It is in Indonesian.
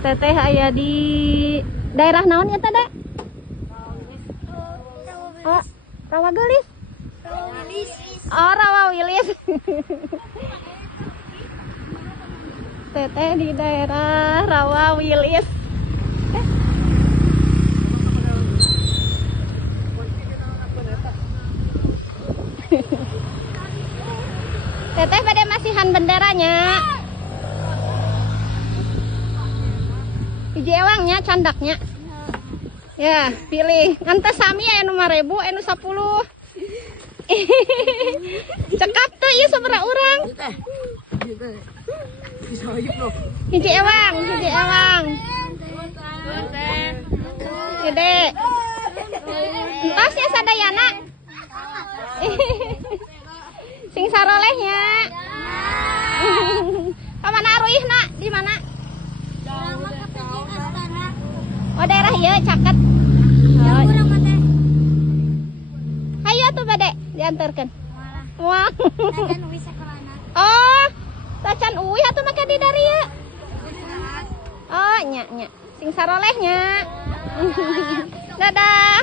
Teteh aya di daerah naon ya Teh? Oh, Rawa Gelis. Oh, Rawa Wilis. Teteh di daerah Rawa Wilis. Teteh pada masihan benderanya. Hiji ewangnya candaknya. Ya, pilih. Ante sami anu 5.000, anu 10. Cekap tuh ieu sabaraha urang? Hiji ewang, hiji ewang. Gede. Entos ya sadayana. Sing sarolehnya. Kamana aruihna? Di mana? Oh, daerah ieu caket. Oh. Hayu atuh bade diantarkeun. Wah. Oh, tacan uwi atuh make di dari ieu. Oh, nya. Sing sarolehnya. Dadah.